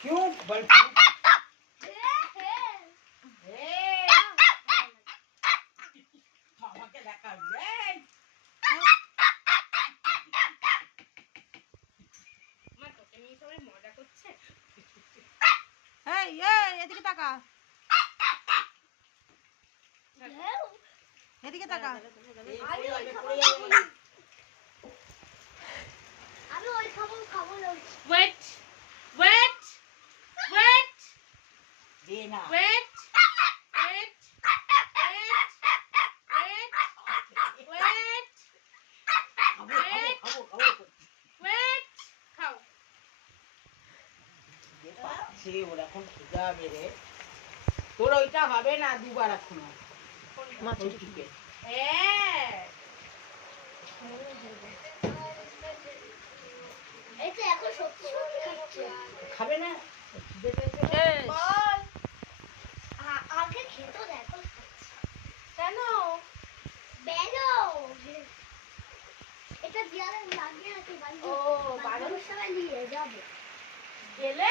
क्यों बल আমাকে দেখাবি আমার তোকে নিয়ে সবাই মজা করছে। এই এই এদিকে তাকা, এদিকে তাকা। আমি ওই খাবো ওয়েট ওয়েট ওয়েট দে না wait wait wait wait wait খাবো ওয়েট খাও। সে ওর এখন খিদা মেরে তোর ওইটা হবে না দুবার এখন মাছের ঠিকে হ্যাঁ এটা এখন সত্যি খাচ্ছে খাবে না বল আগে খেতো দেখো কেন বেরো এটা দিয়ে লাগিয়ে আছে ও বাড়ির সময় নিয়ে যাবে গেলে